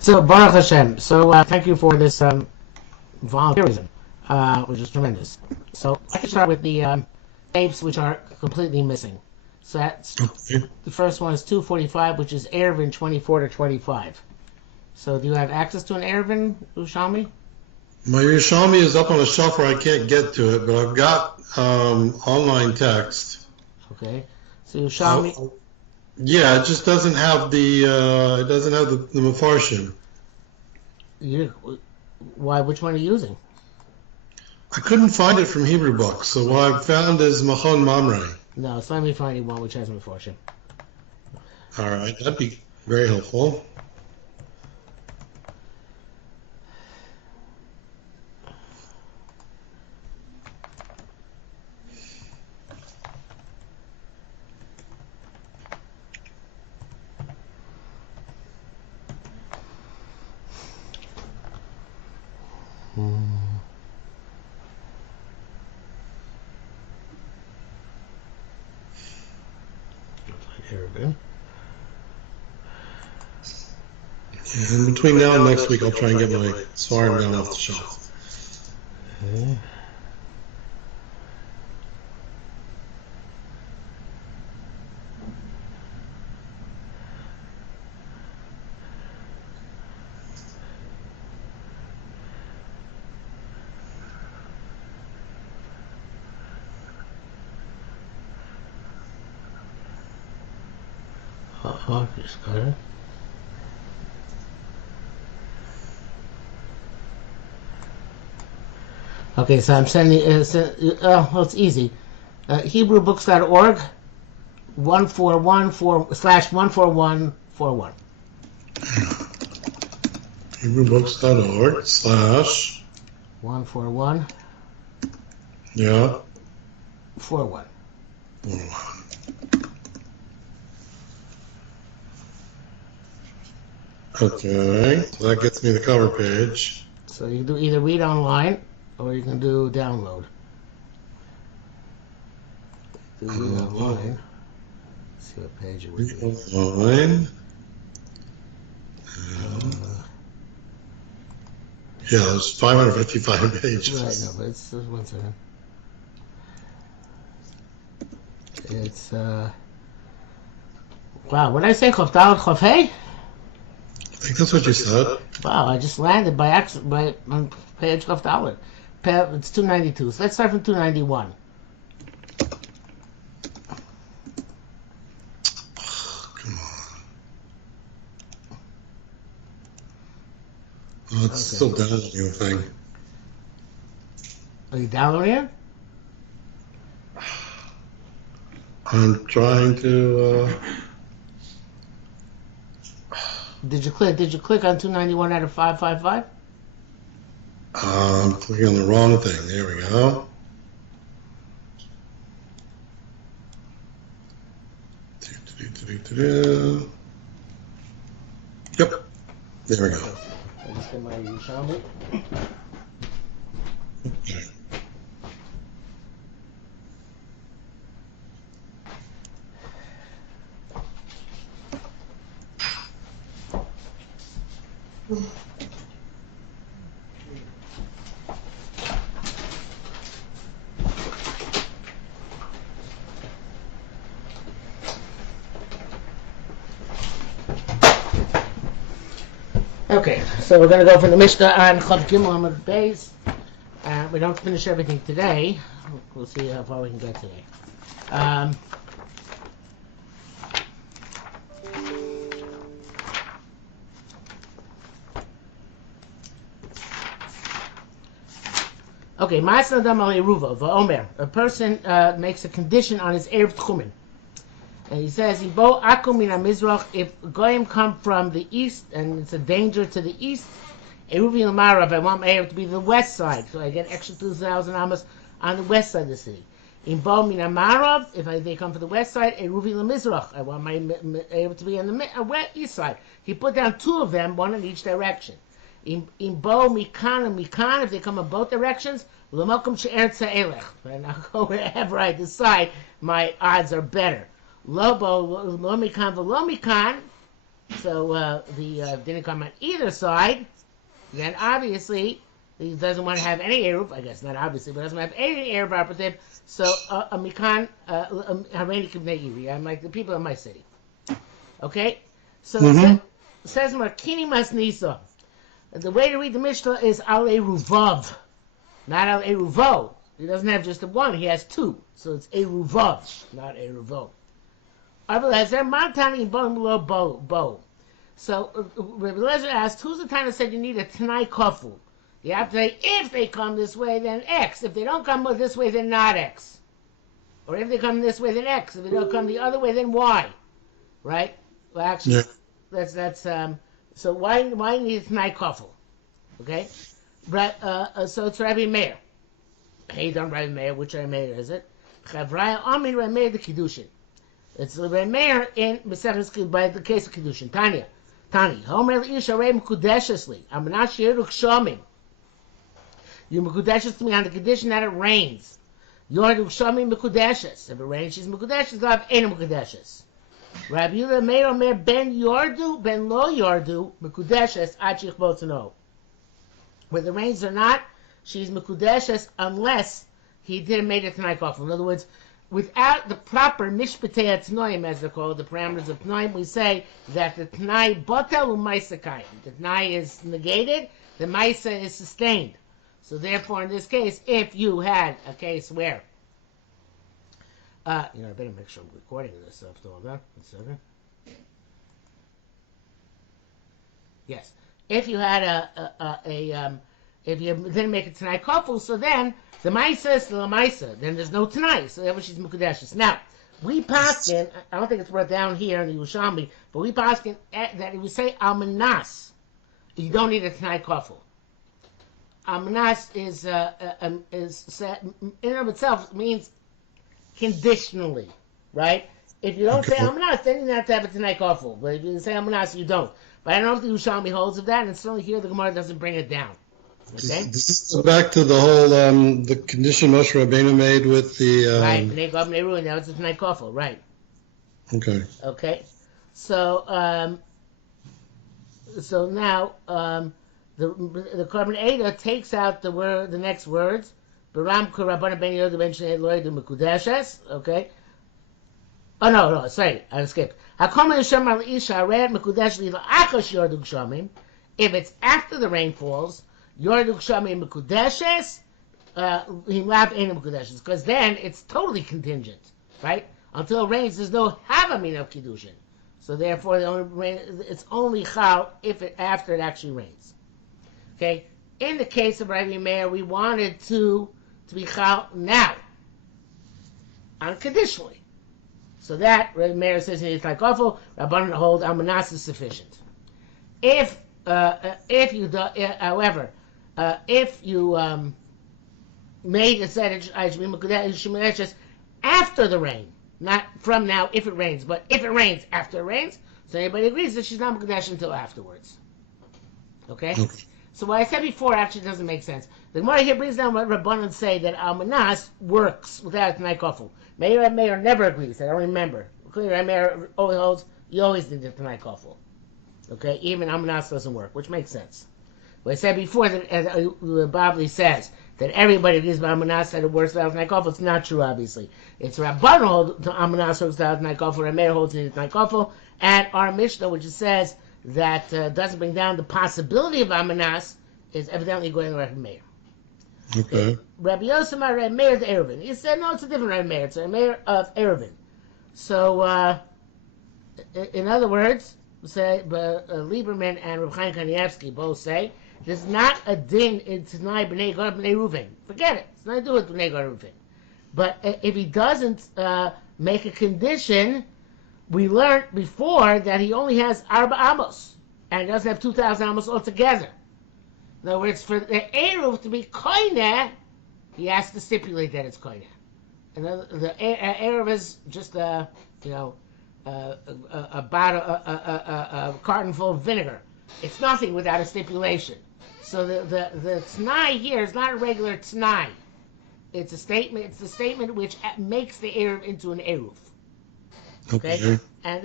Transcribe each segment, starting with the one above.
So Baruch Hashem. So thank you for this volunteerism, which is tremendous. So I can start with the tapes which are completely missing. So that's Okay. the first one is 245, which is Eruvin 24 to 25. So do you have access to an Eruvin, Yerushalmi? My Yerushalmi is up on a shelf where I can't get to it, but I've got online text. Okay. So Yerushalmi. Yeah, it just doesn't have the Mefarshim. Why? Which one are you using? I couldn't find it from Hebrew books, so what I've found is Machon Mamre. No, so let me find you one which has Mefarshim. All right, that'd be very helpful. Eruvin. And between now and next week, I'll try and get my Svarim down off the shelf. Okay. Just got it. Okay, so I'm sending. Well, it's easy. HebrewBooks.org 141/14141. HebrewBooks.org/ 141 yeah 41. Okay, so that gets me the cover page. So you can do either read online or you can do download. Do read online. Let's see what page it would be. Online. Yeah, there's 555 pages. Right, no, but it's just 1 second. It's wow, what did I say? Chof Dalet Chof Hey? I think that's what you said. Wow, I just landed by accident on page Chof Dalet. It's 292. So let's start from 291. Come on. Oh, it's still downloading the thing. Are you downloading it? I'm trying to. Did you click on 291 out of 555? I'm clicking on the wrong thing. There we go. Yep. There we go. I just get my Yerushalmi. Okay. Okay, so we're going to go from the Mishnah on Chav Gimel Amud Beis. We don't finish everything today. We'll see how far we can get today. Okay, Ma'aseh Adam al Eruva v'Omer. A person makes a condition on his Erev Tchumen. And he says, if Goyim come from the east, and it's a danger to the east, Eruvin L'Marav, I want my Erev to be the west side, so I get extra 2,000 amas on the west side of the city. In Bo Mina Marav, if they come from the west side, Eruvin L'Mizrach, I want my Erev to be on the east side. He put down 2 of them, 1 in each direction. In Bo Mikan and Mikan, if they come in both directions, L'Mokum She'er Tza'elech, and I'll go wherever I decide my odds are better. Lobo, Lomikan, Velomikan, So didn't come on either side. Then obviously he doesn't want to have any Eruv. I guess not obviously, but doesn't have any Eruv operative. So a Mikan Hareni Kibnei Iri. I'm like the people in my city. Okay, so it says Markini Masnisa. The way to read the Mishnah is Al Eruvav, not Al Eruvo. He doesn't have just the one; he has two. So it's Eruvav, not Eruvo. So Rabbi Lezer asked, who's the time that said you need a Tanai Kaful? You have to say, if they come this way, then X. If they don't come this way, then not X. Or if they come this way, then X. If they don't come the other way, then Y. Right? Well, actually, that's so why need a Tanai Kaful? Okay? But, so it's Rabbi Meir. Hey, don't Rabbi Meir. Which Rabbi Meir is it? Chavraya Amin Rabbi Meir the Kiddushin. It's Rabbi Meir in Mesechus by the case of Kiddushin. Tani. Homer Ish Arei Mekudeshesli. I'm not Yerushalmi. You Mekudeshes to me on the condition that it rains. Yerushalmi Mekudeshes. If it rains, she's Mekudeshes. I have any Mekudeshes. Rabbi Yehuda Meir Omer Ben Yordu Ben Lo Yordu Mekudeshes Achich Botano. Whether it rains or not, she's Mekudeshes unless he didn't make it tonight off. In other words, without the proper mishpatei tnoim, as they're called, the parameters of tnoim, we say that the tnai botel u'maisa kayim. The tnai is negated, the maisa is sustained. So therefore, in this case, if you had a case where, I better make sure I'm recording this after all that. Yes, if you had if you didn't make it tonight kaful, so then the Maisa is still a Maisa. Then there's no tonight. So therefore she's Mukadeshis. Now, we paskin, I don't think it's brought down here in the Yerushalmi, but we paskin that if we say Almanas, you don't need a tonight kaful. Almanas is in and of itself means conditionally, right? If you don't say Almanas, then you have to have a tonight kaful. But if you say Almanas, you don't. But I don't know if the Yerushalmi holds of that, and certainly here the Gemara doesn't bring it down. Okay. This is back to the whole the condition Moshe Rabbeinu made with the right. Bnei Gad Bnei Eruvin. Now it's a Tnai Kafel, right? Okay. Okay. So now the Carbon Ada takes out the next words. Baram Kurabana Ben Yoda Ben Shnei Loyd Mekudeshes. Okay. Oh no, sorry, I skipped. Hakoma Yishem Al Isha Red Mekudesh Lila Akash Yorduk Shamim. If it's after the rain falls. Yorduk Shamim Mekudeshes, Himlav Ein Mekudeshes, because then it's totally contingent, right? Until it rains, there's no Havamin of Kiddushin. So therefore, it's only Chal after it actually rains. Okay? In the case of Rabbi Meir, we wanted to be Chal now, unconditionally. So that, Rabbi Meir says, it's like awful, Rabbanan hold Almanas is sufficient. If you do, however, if you made a set after the rain, not from now if it rains, but if it rains after it rains, so everybody agrees that she's not Mekadesh until afterwards. Okay? So what I said before actually doesn't make sense. The Gemara here brings down what Rabbanan say that Almanas works without a Tanai Kaful. Meir never agrees. I don't remember. Clearly, Meir only holds you always need the Tanai Kaful. Okay? Even Almanas doesn't work, which makes sense. What I said before that Bavli says that everybody agrees about Almanas that it works without Tanai Kaful. It's not true, obviously. It's Rabbanan holds Almanas works without Tanai Kaful, Meir holds the Tanai Kaful, and our Mishnah, which says that doesn't bring down the possibility of Almanas, is evidently going to Rabbi Meir. Okay. Rabbi Yosef Rabbi Meir of Eruvin. He said, no, it's a different Rabbi Meir. It's Rabbi Meir of Eruvin. So, in other words, say Lieberman and Reb Chaim Kanievsky both say there's not a din in Tanai Bnei Gad Bnei Eruvin. Forget it. It's nothing to do with Bnei Gad Eruvin. But if he doesn't make a condition, we learned before that he only has Arba Amos and doesn't have 2,000 Amos altogether. In other words, for the Eruv to be koineh, he has to stipulate that it's koineh. And the Eruv is just a bottle, a carton full of vinegar. It's nothing without a stipulation. So the t'nai here is not a regular t'nai. It's a statement. It's the statement which makes the Eruv into an Eruv. Okay, and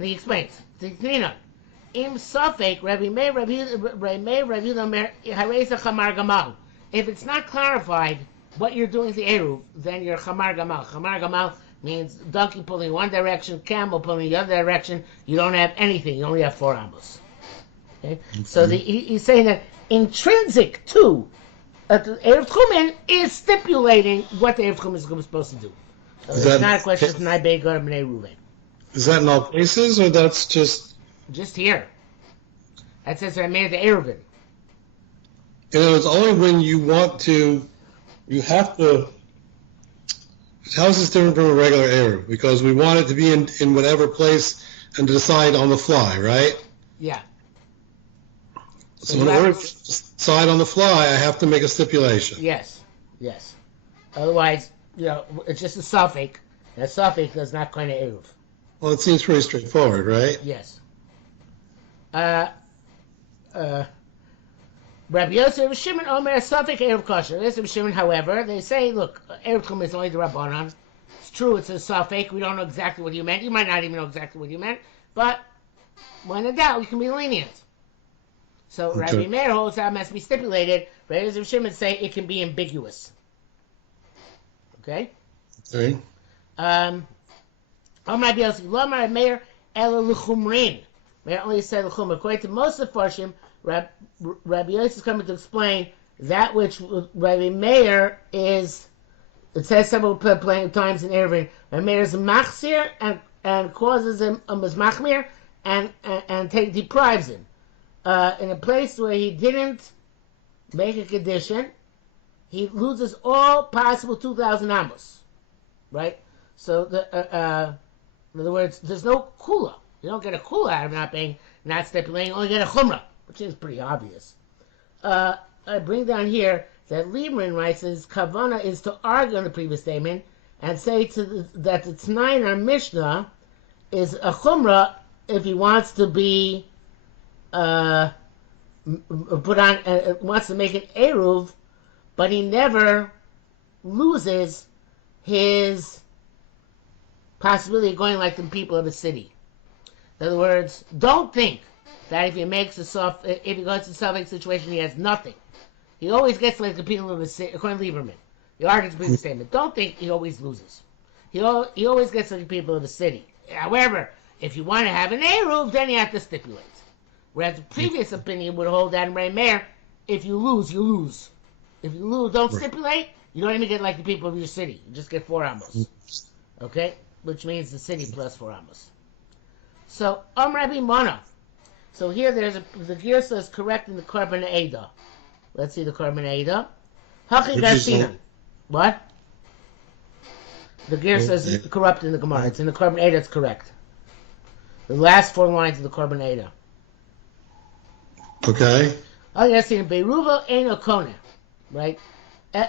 And he explains. Tichnina. Im Safek, Rabbi Meir, Rabbi Yehuda, Hareza Chamar Gamal. If it's not clarified what you're doing with the Eruv, then you're Chamar Gamal. Chamar Gamal means donkey pulling one direction, camel pulling the other direction. You don't have anything. You only have 4 amos. Okay? So he's saying that intrinsic to the Erev Tchumen is stipulating what the Erev Tchumen is supposed to do. So it's not a question of Nai Go to Bnei Ruvain. Is that in all cases, or that's just here? That says I made the Eruvin. You know, it's only when you want to, you have to. How is this different from a regular Eruv? Because we want it to be in whatever place and to decide on the fly, right? Yeah. So in order to decide on the fly, I have to make a stipulation. Yes. Otherwise, it's just a suffix. And a suffix is not kind of Eruv. Well, it seems pretty straightforward, right? Yes. Rabbi Yosef Shimon Omer Suffix Erev Kosher. Yosef Shimon, however, they say, look, Erev Tchumen is only the Rabbanan. It's true, it's a suffix. We don't know exactly what you meant. You might not even know exactly what you meant. But when in doubt, we can be lenient. So Rabbi Meir holds out must be stipulated. Rabbi Yosef Shimon say it can be ambiguous. Okay? Okay. Rabbi Yosef Lomar Meir Ela L'Chumrin. Meir only said L'Chumrin. According to most of the Farshim, Rabbi Yosef is coming to explain that which Rabbi Meir is. It says several times in Eruvin. Rabbi Meir is machzir and causes him a machmir and deprives him in a place where he didn't make a condition. He loses all possible 2,000 amos, right? So in other words, there's no kula. You don't get a kula out of not stipulating. You only get a chumrah, which is pretty obvious. I bring down here that Lieberman writes his kavana is to argue on the previous statement and say that the Tanai in our Mishnah is a chumrah if he wants to be wants to make an eruv, but he never loses his possibility of going like the people of the city. In other words, don't think that if he goes to a suffix situation, he has nothing. He always gets like the people of the city, according to Lieberman. He argues with the statement. Don't think he always loses. He always gets like the people of the city. However, if you want to have an eruv, then you have to stipulate. Whereas the previous opinion would hold that in Rabbi Meir, if you lose, you lose. If you lose, don't stipulate, you don't even get like the people of your city. You just get 4 amos. Okay? Which means the city plus 4 amos. So, Rabbi Mona. So here the Girsa is correct in the Korban Eidah. Let's see the Korban Eidah. Hachi Garsinan. What? The Girsa is corrupt in the Gemara. It's in the Korban Eidah, it's correct. The last 4 lines of the Korban Eidah. Okay. Oh, yes, in Beiruva Ein Okone. Right? No,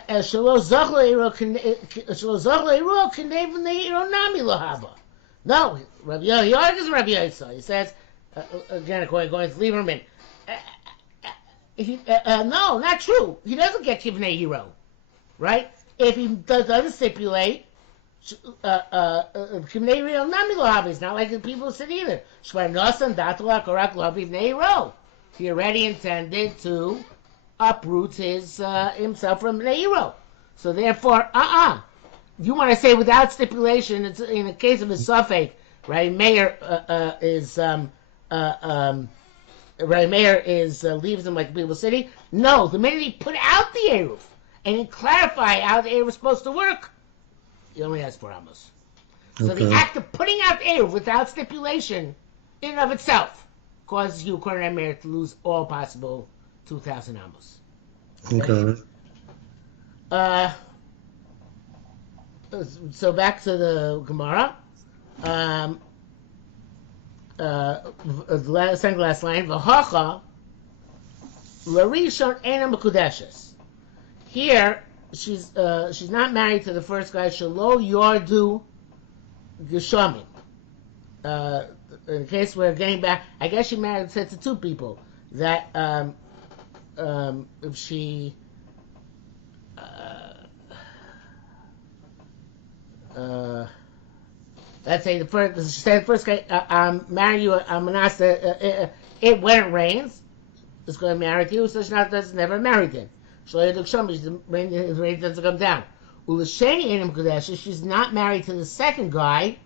Rabbi Yohanan is Rabbi Yosef. He says, again, according to Lieberman, no, not true. He doesn't get Kivnei Hero, right? If he doesn't stipulate, Kivnei Hero Nami Lohava. It's not like the people who said either. Shvar Nosan Datula Korak Lohav Kivnei Hero. He already intended to uproot himself from Bnei Hero. So therefore, you want to say without stipulation, it's in the case of a suffix, right? Meir leaves him like the people city. No, the minute he put out the Eruv and he clarified how the Eruv was supposed to work, he only has 4 amos. So the act of putting out the Eruv without stipulation, in and of itself, causes you, according to Meir, to lose all possible 2,000 amos. Okay. So back to the Gemara. Second last line. V'hacha l'rishon ena mekudeshes. Here, she's not married to the first guy. Shelo yordu geshamim. In case we're getting back, I guess she married to 2 people. That if she let's say she said the first guy, I'm marrying you, I'm Manasa, when it rains, it's going to marry you, so she's never married him. The rain doesn't come down. She's not married to the second guy,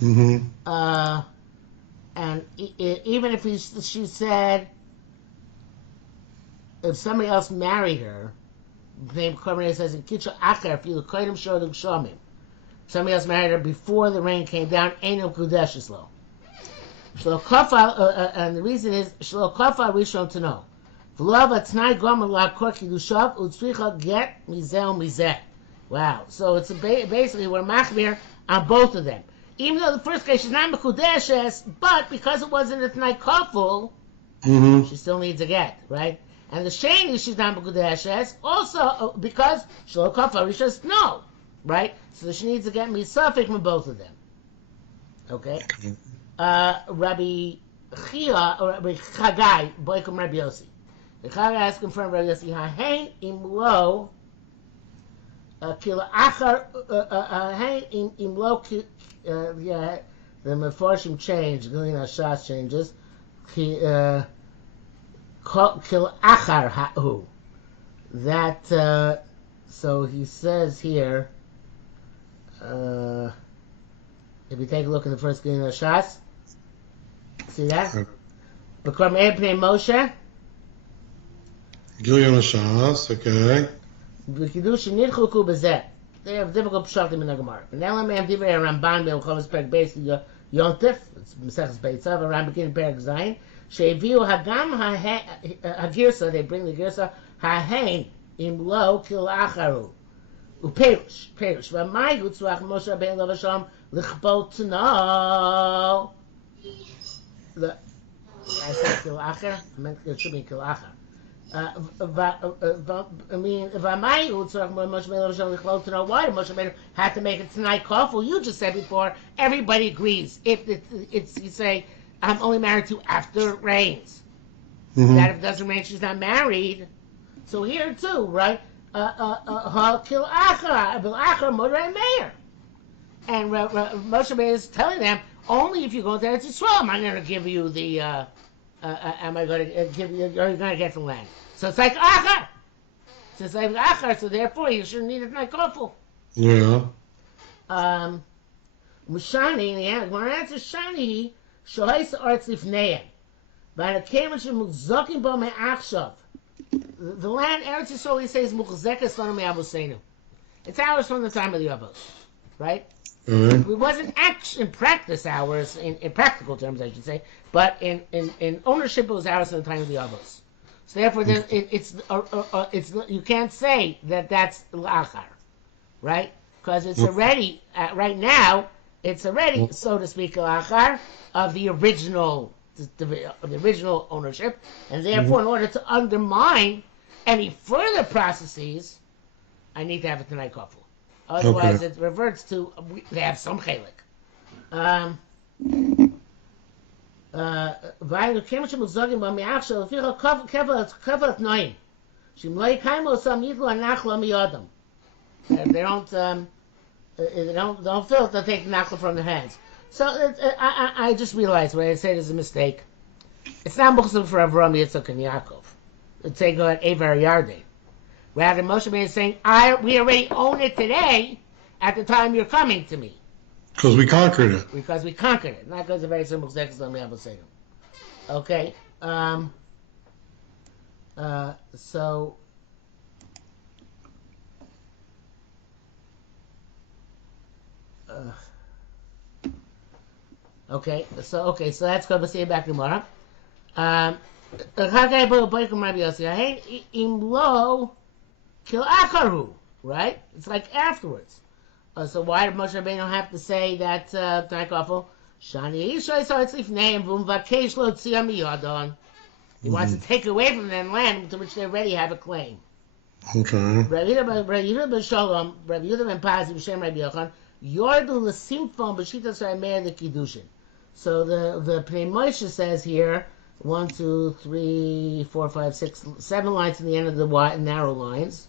and even if she said, if somebody else married her, the name Korban says in Kitcha Acher, if you look at him, somebody else married her before the rain came down, Einam Kudesh Lo. And the reason is, Shlo Kofa Rishon to know. Wow. So it's basically we're machmir on both of them. Even though the first case she's not mekudeshes, but because it wasn't a tnai kaful, she still needs a get, right? And the sheni she's not mekudeshes also because shlo kafar rishos no, right? So she needs to get misafik from both of them. Okay. Rabbi Chia or Rabbi Chagai boikum Rabbi Yossi. The Chagai asked him from Rabbi Yossi, "Hain imlo kila achar hain imlo." The Mefarshim change. Gilina Shas changes. Kil achar ha'u. That so he says here. If you take a look in the first Gilina Shas, see that? B'kram Ebnei Moshe. Gilina Shas, okay. V'kidush nidchuku b'zeh. They have difficult pshatim in the Gemara. And now I'm going to Ramban B'Yom Chavis Perek Beis Yontif. It's Maseches Beitzav. Around beginning Perek Zayin. She'eviu hagam hagirsa. They bring the girsa hahein im lo kil acharu. Uperush perush. V'may hutzvach Moshe Rabbeinu Lo V'Shalom lichbot no. I said kil achar. I meant it should be kil achar. I mean, if I might, Moshe Rabbeinu to know why Moshe Rabbeinu had to make it tonight kaful. You just said before, everybody agrees. If it's you say, I'm only married to after it rains. That if it doesn't rain, she's not married. So here too, right? Kil achar, bil achar modrei meir. And Moshe Rabbeinu is telling them, only if you go to Eretz Yisrael, am I going to give you the. Am I going to give you? You're going to get the land. So it's like achar. So it's like achar. So therefore, you shouldn't need it like kaful. Yeah. Mushani, when I answer shani, shohais arts lifneim. But it came into mukzakim bo me'achshav. The land Eretz Yisrael he says mukzakas lanu me'avoseinu. It's ours from the time of the Avos, right? It wasn't in practice ours, in practical terms, I should say, but in ownership, it was ours in the time of the Avos. So therefore, it's you can't say that that's l'achar, right? Because it's already right now, it's already, so to speak, l'achar of the original ownership, and therefore, in order to undermine any further processes, I need to have a Tanai Kaful. Otherwise, it reverts to they have some chelik. If they don't feel it, they'll take nachla from their hands. So I just realized when I say there's a mistake. It's not muchzim for Avram, Yitzchak, and Yaakov. It's saying go at Evar Yardei. Rather, Moshe Rabbeinu is saying, we already own it today at the time you're coming to me. Because we conquered it. Because we conquered it. Not because of very simple seconds on the Abosayim. Okay. So... Okay, so that's going to see back tomorrow. Right? It's like afterwards. So why did Moshe Rabbeinu have to say that Taikafel? He wants to take away from them land to which they already have a claim. Okay. Rabbi Yehuda ben Shalom, Rabbi Yehuda ben Pazi, B'Shem Rabbi Yochanan, Yordu l'simfon b'shitas Rameir l'kiddushin. So the Pnei Moshe says here, 1, 2, 3, 4, 5, 6, 7 lines in the end of the wide, narrow lines.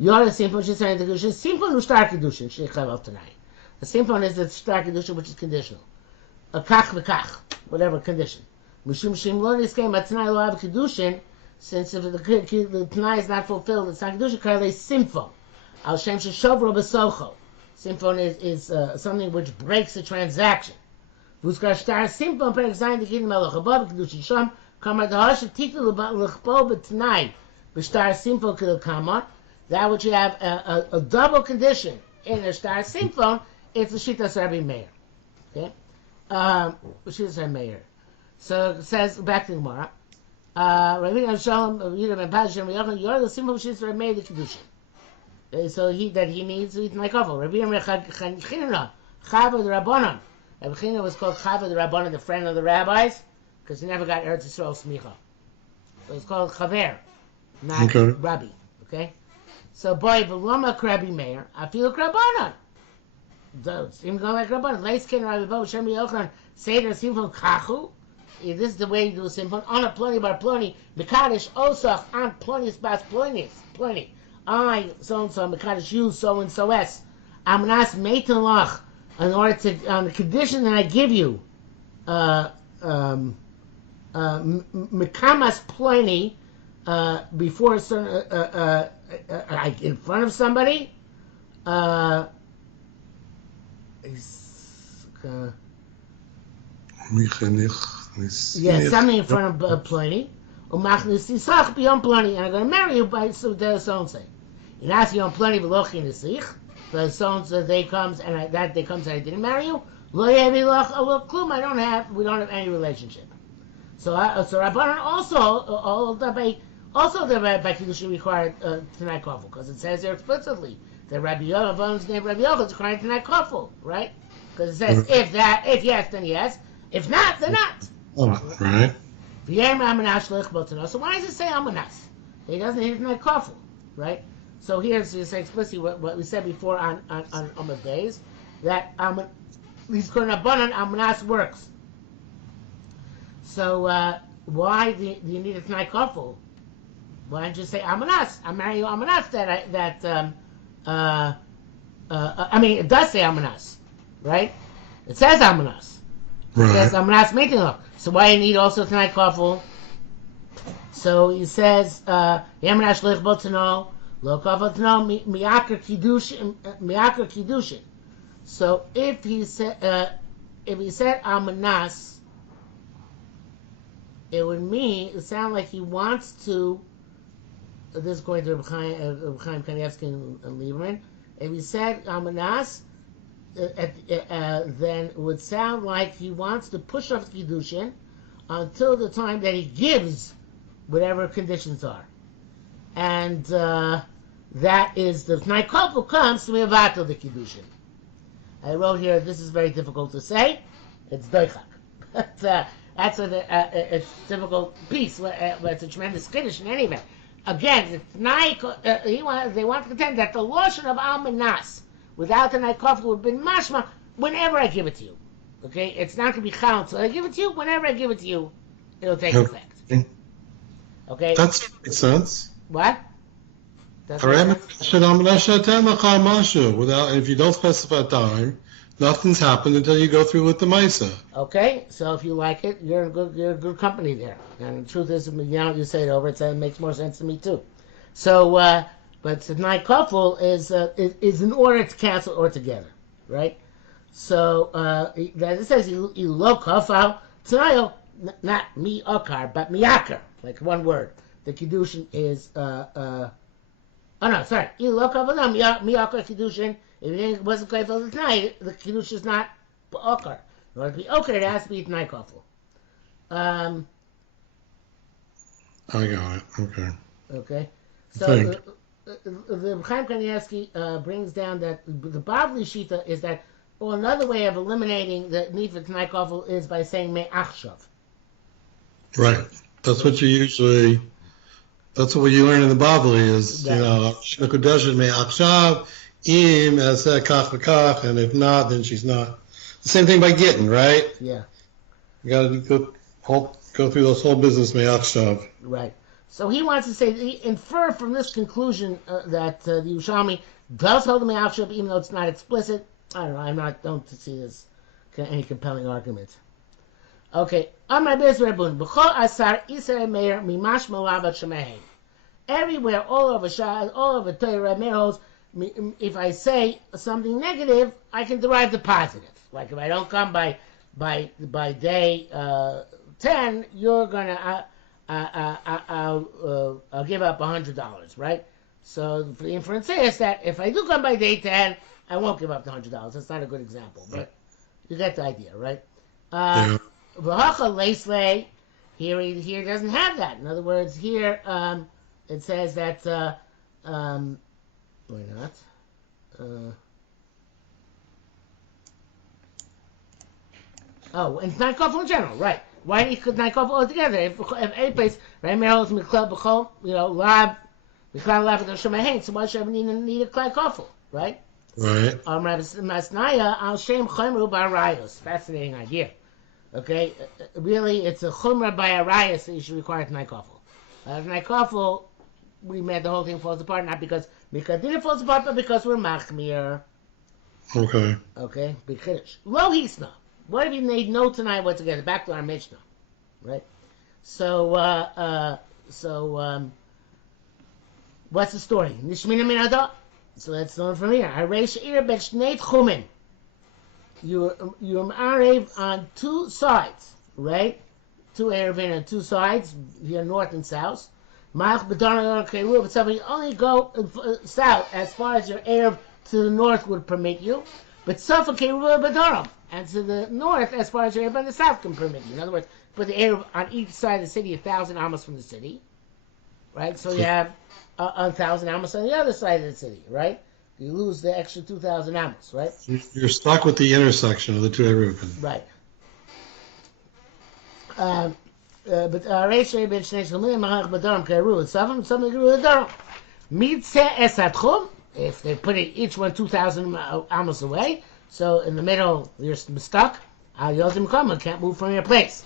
Yordu l'simfon b'shitas Rameir l'kiddushin. Simfon u'shtar kiddushin shechav al tanai. A simfon is the star kedusha, which is conditional. A kach v'kach, whatever condition. Mishum shim lo niskein b'tanai lo have kedushin, since if the tanai is not fulfilled, it's not kedusha. Karei simfon. Al shem sheshovro b'socho. Simfon is something which breaks a transaction. V'uzkar star simfon perek zayin dekidim melech above kedushin sham kamar dahash tiklu l'chpo b'tanai b'star simfon kil kamar. That which you have a double condition in a star simfon, it's the Shitas Rabbi Meir. Okay? Shitas Rabbi Meir. So it says, back to the Gemara, Rabbi Shalom, Yidam and Paz, Shem Yochanan, you're the simfon Shitas Rabbi Meir, the Kedushin. So he needs to eat Naikofel. Rabbi Meir Chanina, Chava the Rabbanon. Rabbi Chanina was called Chava the Rabbanon, the friend of the rabbis, because he never got Eretz Yisrael Smicha. So it's called Chaver, not Rabbi. Okay? So, boy, v'loma Rabbi Meir, I feel Rabbanon. Those even go like Rabbanon. Leis ken Rabbi Bo Shem Yochanan Seder Simfon Kachu. This is the way you do a simfon. On a ploni bar ploni Mekadosh Osach on plonius bas plonius ploni. I so and so Mekadosh you so and so es. Amnas meitin lach in order to on the condition that I give you. Mekamas ploni before a certain like in front of somebody. Something in front of Pliny. And I'm going to marry you by the so-and-so. You ask you on Pliny, the so-and-so day comes, and that day comes and I didn't marry you. We don't have any relationship. So Rabbanan also the by Kiddushin required Tanai Kofel, because it says there explicitly that Rabbi Yochanan named Rabbi Yochanan is required Tanai Kofel, right? Because it says if yes, then yes. If not, then not. Oh, right. So why does it say Amanas? He doesn't need Tanai Kofel, right? So here's just explicitly what we said before on Amud Beis, that these Rabbanan Amanas works. So why do you need a Tanai Kofel? Why don't you say Amanas? I marry you Amanas. It does say Amanas, right? It says Amanas. It says Amanas making up. So why you need also Tanai Kofel? So he says Yamanash Lech Botano, Lo Kofel Tano, Miakar Kiddushin. So if he said Amanas, it would sound like he wants to. This is going to Reb Chaim Kanievsky and Lieberman. If he said Amanas, then it would sound like he wants to push off Kiddushin until the time that he gives whatever conditions are. And that is the Tanai Kofel comes to Mevatel the Kiddushin. I wrote here, this is very difficult to say. It's Doichak. It's a difficult piece, but it's a tremendous Kiddush in any event. Again, they want to contend that the lotion of Amanas without the Tanai Kofel would have been mashma whenever I give it to you. Okay, it's not going to be chal until I give it to you. Whenever I give it to you, it'll take effect. Okay, that makes sense. What? Without, if you don't specify time, nothing's happened until you go through with the Maisa. Okay, so if you like it, you're in good company there. And the truth is, you say it over, it makes more sense to me too. So, but Tanai Kofel is in order to cancel altogether, right? So it says lo kofal Tanayo, not mi okar, but miakar, like one word. The Kiddushin is lo kofal no mi okar Kiddushin. If it wasn't kofel tonight, the Kiddush is not okar. In order to be okar, it has to be Tanai Kofel. I got it. Okay. So the Chaim Kanievsky brings down that the Bavli Shita is that another way of eliminating the need for Tanai Kofel is by saying me'achshav. Right. That's what you usually. That's what you learn in the Bavli is Nekudesh me'achshav im aseh kach v'kach, and if not, then she's not. The same thing by Gittin, right? Yeah. You got to go through this whole business me'achshav. Right. So he wants to say, infer from this conclusion that the Yerushalmi does hold the me'achshav, even though it's not explicit. I don't know. Don't see this any compelling argument. Okay. Amar Bez Rabun. B'chol asar Yisrael Meir mimash malavat shemehem. Everywhere, all over Shah, all over Torah, Meir holds. If I say something negative, I can derive the positive. Like if I don't come by day 10, you're gonna I'll give up $100, right? So the inference is that if I do come by day 10, I won't give up the $100. That's not a good example, but you get the idea, right? V'hacha leislei, here it doesn't have that. In other words, here it says that why not? And it's not kofel in general, right? Why he could not kofel altogether? If any place, right? Merol's miklal b'chol, lab, miklal lab with Yerushalmi, so why should I need a klai kofel, right? Right. Masnaya al shem chomru barayos. Fascinating idea. Okay, really, it's a chumra by arayos that you should require tonight kofel. Tonight kofel, we made the whole thing falls apart, not because it falls apart, but because we're machmir. Okay. Okay, big chiddush. Lo hisna. What if you made no tonight whatsoever? Back to our Mishnah, right? So, what's the story? Nishmina min ada. So let's learn from here. Harei she'ir bet shnei tchumen. You're Arev on two sides, right? Two Eruvin on two sides, here north and south. Ma'ach b'dar keruv, but somebody only go south as far as your Erev to the north would permit you, but Safa keruv b'daram, and to the north as far as your Erev on the south can permit you. In other words, put the Erev on each side of the city, 1,000 amos from the city, right? So you have 1,000 amos on the other side of the city, right? You lose the extra 2,000 amos, right? You're stuck with the intersection of the two Eruvin. Right. But Reisha ben Shnei Shalmim Mahach B'Daram Keru and some Keru B'Daram. Mitzeh Esatchum. If they put it each one 2,000 amos away, so in the middle you're stuck. Al Yozim Kama can't move from your place.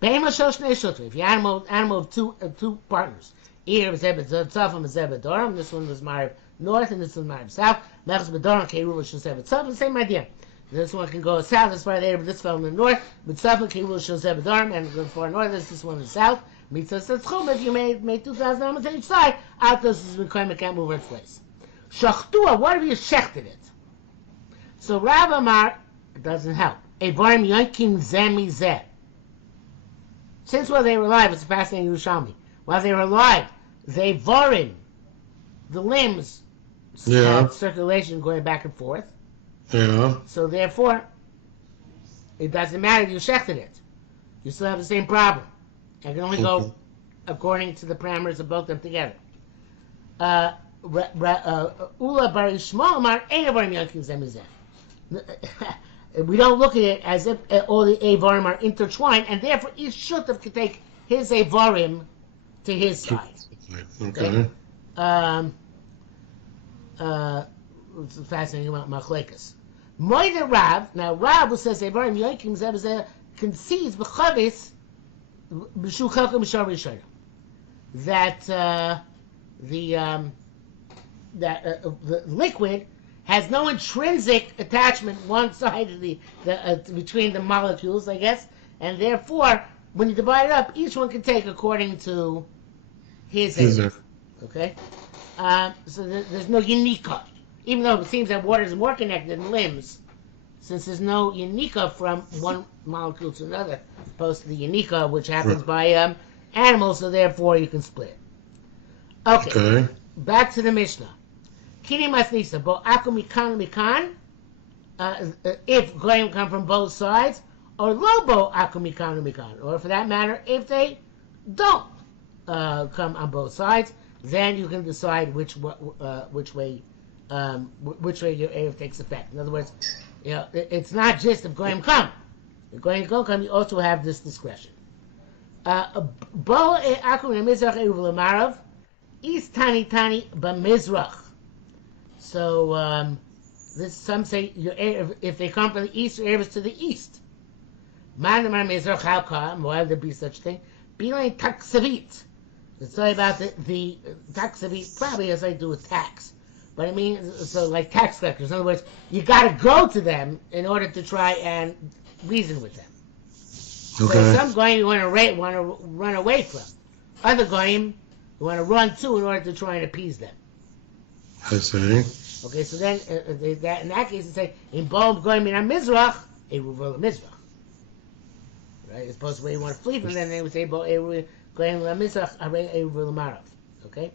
Be'ema Shel Shnei Shutri. If you animal of two partners. Here is Tzafim Zeb B'Daram. This one was Marib north and this one Marib south. Mechas B'Daram Keru Shel Zeb Tzafim. Same idea. This one can go south as far as there, but this fell in the north. But Tzafim Keru Shel Zeb B'Daram and go far north. This one is south. Mitzvah Tzachum. If you made 2,000 amos on each side, out this is Mekayim can't move its place. Shachtua. What if you shechted it? So Rav Amar, it doesn't help. Evarim Yankin Zemi Zeh. Since while they were alive, it's a fascinating Yerushalmi. While they were alive, they varim, the limbs, had circulation going back and forth. Yeah. So therefore, it doesn't matter if you shechted it. You still have the same problem. I can only go according to the parameters of both of them together. Ula bar Yishmael Amar ein avarim yankin zeh mizeh. We don't look at it as if all the avarim are intertwined, and therefore each shutav can take his avarim to his side. Okay. It's fascinating about Machlekas. Moida Rav, now Rav who says avarim yankin zeh mizeh concedes b'chavis b'shu chelka b'shar rishayim that the liquid has no intrinsic attachment one side of the between the molecules, I guess, and therefore when you divide it up, each one can take according to his age. Okay, so there's no unica, even though it seems that water is more connected than limbs, since there's no unica from one molecule to another, opposed to the unica which happens by animals, so therefore you can split it. Okay. Back to the Mishnah. Kini masnisa bo akum mikan if goyim come from both sides, or lobo akum mikan, or for that matter, if they don't come on both sides, then you can decide which way your erev takes effect. In other words, it's not just if goyim come. If goyim don't come, you also have this discretion. Bo akum mizrach eruv lemarav. East tani b'mizrach. So this some say if they come from the east, your erev is to the east. Man mizrach, how come? Why would there be such a thing? Bilain taksavit. It's all about the taksavit, probably as I do with tax. But I mean, so like tax collectors. In other words, you got to go to them in order to try and reason with them. Okay. So some goyim you want to run away from. Other goyim you want to run to in order to try and appease them. I see. Okay, so then in that case, it say in Boam goyim in Mizrach, Eruv Mizrach. Right, as opposed to where you want to flee from them, they would say Boam Eruv goyim Mizrach, Eruv Marav. Okay.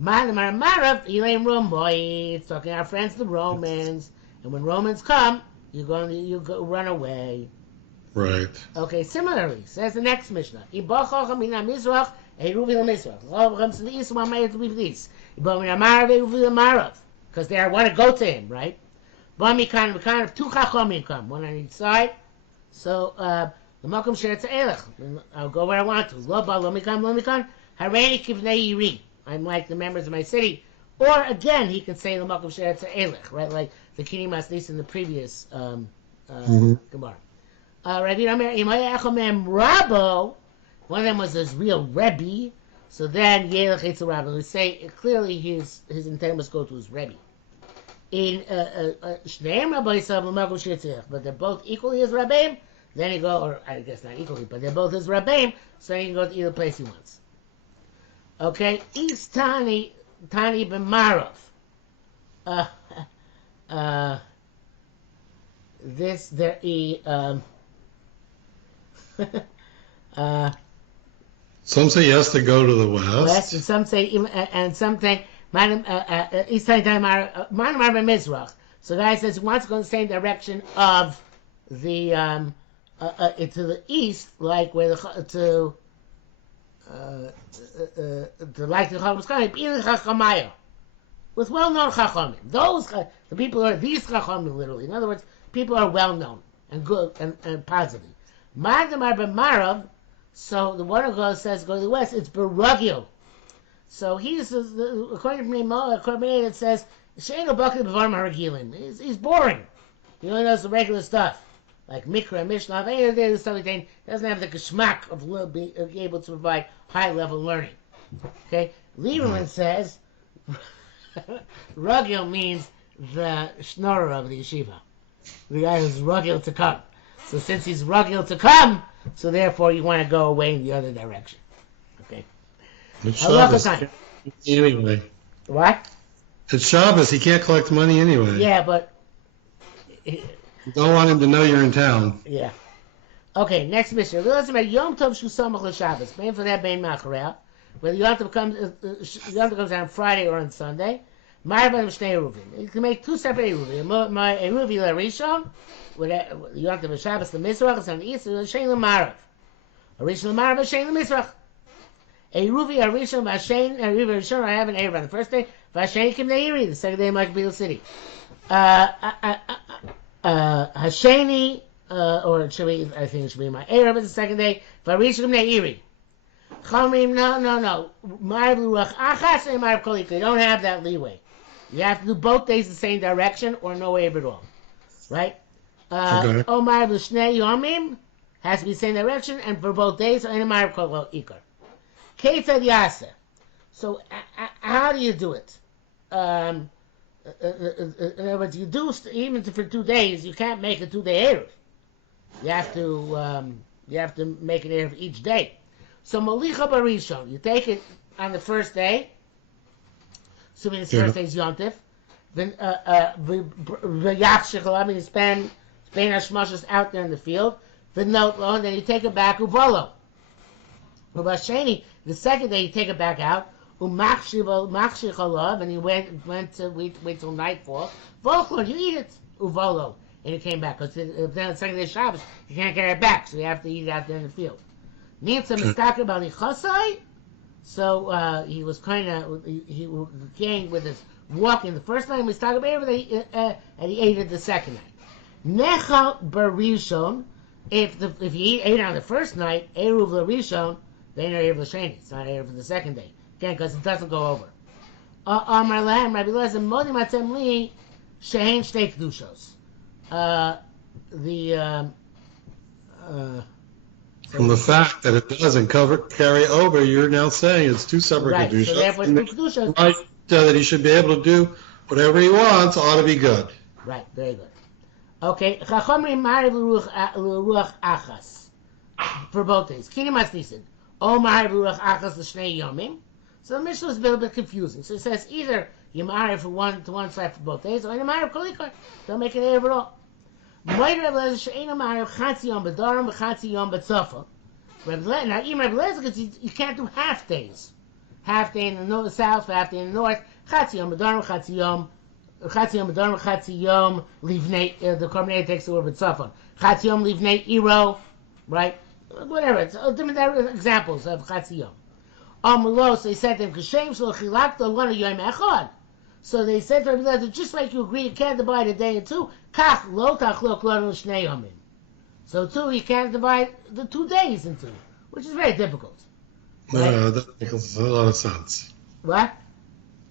Marav, Elaim Romoy. It's talking our friends the Romans, and when Romans come, you go run away. Right. Okay. Similarly, says the next Mishnah. Because they want to go to him, right? Two chachomim come, one on each side. So the makom sheretz elech. I'll go where I want to. Lo ba lo mikan. Hareni kivnei yiri. I'm like the members of my city. Or again, he can say the makom sheretz elech, right? Like the Kini Masnis in the previous Gemara. Rabbi Omer, Rabo, one of them was his real Rebbe, so then Yelech Eitzel Rabbi. We say clearly his intent was go to his Rebbe. In Shneim Rabbi Yisrael, but they're both equally his Rabbeim, then you go, or I guess not equally, but they're both his Rabbeim, so he can go to either place he wants. Okay, East Tani B'Marov. Some say he has to go to the west. And some say East Tani Mizrach. So the guy says he wants to go in the same direction of the to the east, like where the like the Chacham was coming. With well-known Chachamim. The people are these Chachamim literally. In other words, people are well-known and good and positive. Mardamar b'Marav, so the one who says go to the west, it's Berugil. So he's, according to me, it says, Sheino Bakir B'var Maragilin. He's boring. He only knows the regular stuff. Like Mikra, Mishnah, he doesn't have the geschmack of being able to provide high-level learning. Okay? Lieberman says, Rugil means the schnorrer of the yeshiva. The guy who's rugil to come. So since he's rugil to come, so therefore you want to go away in the other direction. Okay. It's Shabbos. Anyway. What? It's Shabbos. He can't collect money anyway. Yeah, but... You don't want him to know you're in town. Yeah. Okay, next mission. Listen about Yom Tov Shu Samach LaShabbos. Bein for that, bein Macharel. Whether Yom Tov comes on Friday or on Sunday. Marban Mishnei Eruvin. You can make two separate Eruvin. Eruvi LaRishon, with Yom Tov Shabbos, the Mizrach, is on the east, and Shein LaMarav. Arishon LaMarav, Shein LaMizrach. Eruvi Arishon, Vashein, Eruvi Arishon, I have an Erev on the first day. Vashein Kim Neiri, the second day, Mike Beale City. Hasheni, or it should be, I think it should be my Erev, is the second day. Varishon Kim Neiri. Chomrim, no. Marav Luach Achas and Marav Kolik. They don't have that leeway. You have to do both days the same direction or no Erev at all. Right? Okay. Omar L'Shnei Yomim has to be the same direction, and for both days, and Marav Kolik Ikar. Ketzad Yaseh. So, how do you do it? In other words, you do, even for 2 days, you can't make a 2-day Erev. You have to make an Erev each day. So Molicha Barishon, you take it on the first day, assuming the first day is Yom Tov. Then you spend Hashmashas out there in the field. And then you take it back Uvolo. Ubasheni, the second day you take it back out. And you went to wait till nightfall. Volchon, you eat it Uvolo, and it came back because then the second day Shabbos you can't get it back, so you have to eat it out there in the field. So he was kind of he gained with his walking the first night, and he ate it the second night. Nechal barishon, if he ate it on the first night, eruv l'rishon, then eruv l'sheni. It's not eruv for the second day, again because it doesn't go over. Amar lahem Rabbi Lezer modi matem li shehein shtei kedushos. From the fact that it doesn't carry over, you're now saying it's two separate right. kedushas. So therefore, it's two kedushas. That he should be able to do whatever he wants ought to be good. Right, very good. Okay, Chachomrim Mariv L'Ruach Achas. For both days. Kini Masnisid. O Mariv L'Ruach Achas L'Shnei Yomim. So the Mishnah is a little bit confusing. So it says either you Mariv for one side for both days, or you Mariv Kolikar. Don't make it Erev at all. Moed Reb Lezer She'ena Mariv Chatzi Yom B'Daram V'Chatzi Yom B'Tzofa. Now even Reb Lezer, because you can't do half days. Half day in the north, south, half day in the north. Chatzi Yom B'Daram Chatzi Yom B'Daram Chatzi Yom Livnei. The Korbanei takes the word B'Tzafon. Chatzi Yom Livnei Iro. Right? Whatever. It's different examples of Chatzi Yom. So he said to him, Kashem Shlo Chilakta Lana Yom Echad. So they said to him, just like you agree, you can't divide a day in two. Kach Lo Tachlok Lana Shnei Yomim. So too, you can't divide the 2 days in two, which is very difficult. Right? That makes a lot of sense. What?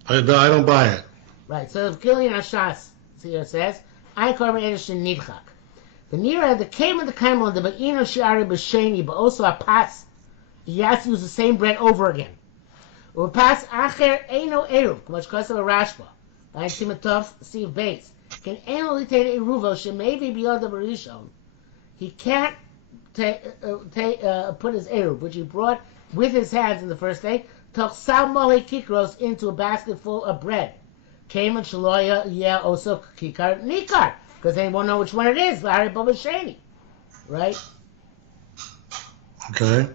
I don't buy it. Right. So if Gillian Ashas here says, I Korban Edishin Nidchak. The Nira, the Kaim and the Kaimon, the Ba'ino Shiari B'Sheni, but also a Pas. You have to use the same bread over again. Or Pas Acher Eino Eruv, much closer to Rashba. By Timatov, Steve Bates. Can Eino Litate Eruvo, Shemevi Beyond the Barishon. He can't put his Eruv, which he brought with his hands in the first day, took Salmole Kikros into a basket full of bread. Came and Shaloya, yeah, also Kikar Nikar. Because they won't know which one it is. Larry Baba Shani. Right? Okay.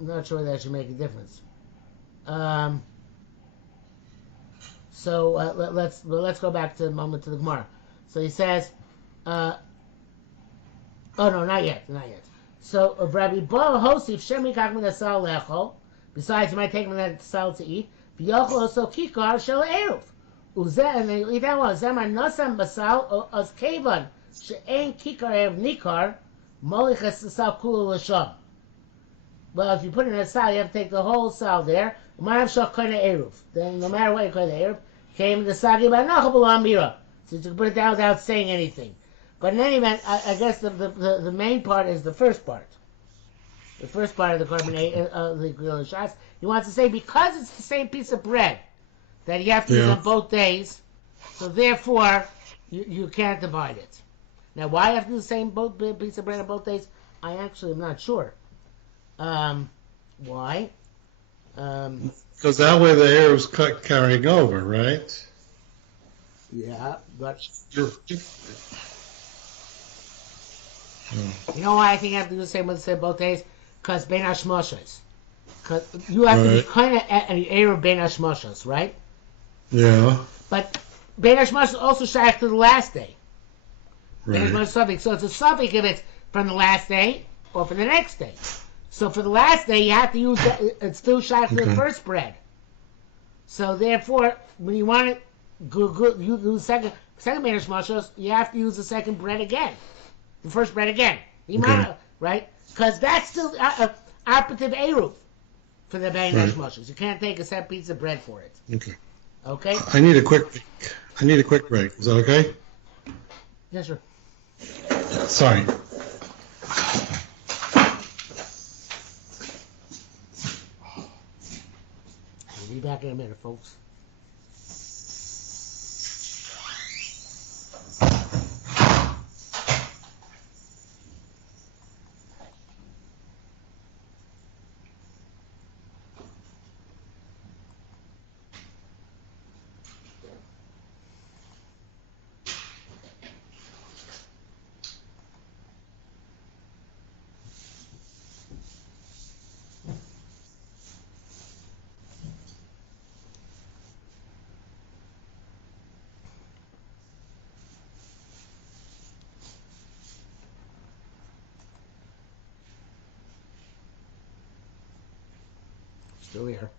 I'm not sure that should make a difference. So let's go back to the moment to the Gemara. So he says, oh no, not yet. So Rabbi Bo Hosif Shemi Kachmin Asal Lechol. Besides, you might take him that sal to eat. V'yochel also Kikar Shel Eruv. And they eat that one. Zema Nosam Basal Os Kevan She'ein Kikar Eruv Nikar Molichas Sal Kula L'Sham. Well, if you put it in a sal, you have to take the whole sal there. Then no matter what you call the Eruv, came the Sagi by Nachabul Amira. So you can put it down without saying anything. But in any event, I guess the main part is the first part. The first part of the Korban of the Grill Shas. He wants to say because it's the same piece of bread that you have to use on both days, so therefore you can't divide it. Now, why you have to do the same piece of bread on both days? I actually am not sure. Why? Because that way the air was carrying over, right? Yeah, but Sure. you know why I think I have to do the same both days? Because Ben Hashmoshas. Because you have to be kind of at an air of Ben Hashmoshas, right? Yeah. But Ben Hashmoshas also shaykh to the last day. Right. Ben Hashmoshas suffix. So it's a suffix if it's from the last day or for the next day. So for the last day, you have to use it's still shaykh to the first bread. So therefore, when you want it, you do the second Ben Hashmoshas, you have to use the second bread again. The first bread again. Right? Because that's still operative Eruv for the Ben Hashmoshas. You can't take a set piece of bread for it. Okay. Okay? I need a quick break. Is that okay? Yes, sir. Sorry. We'll be back in a minute, folks. Still here.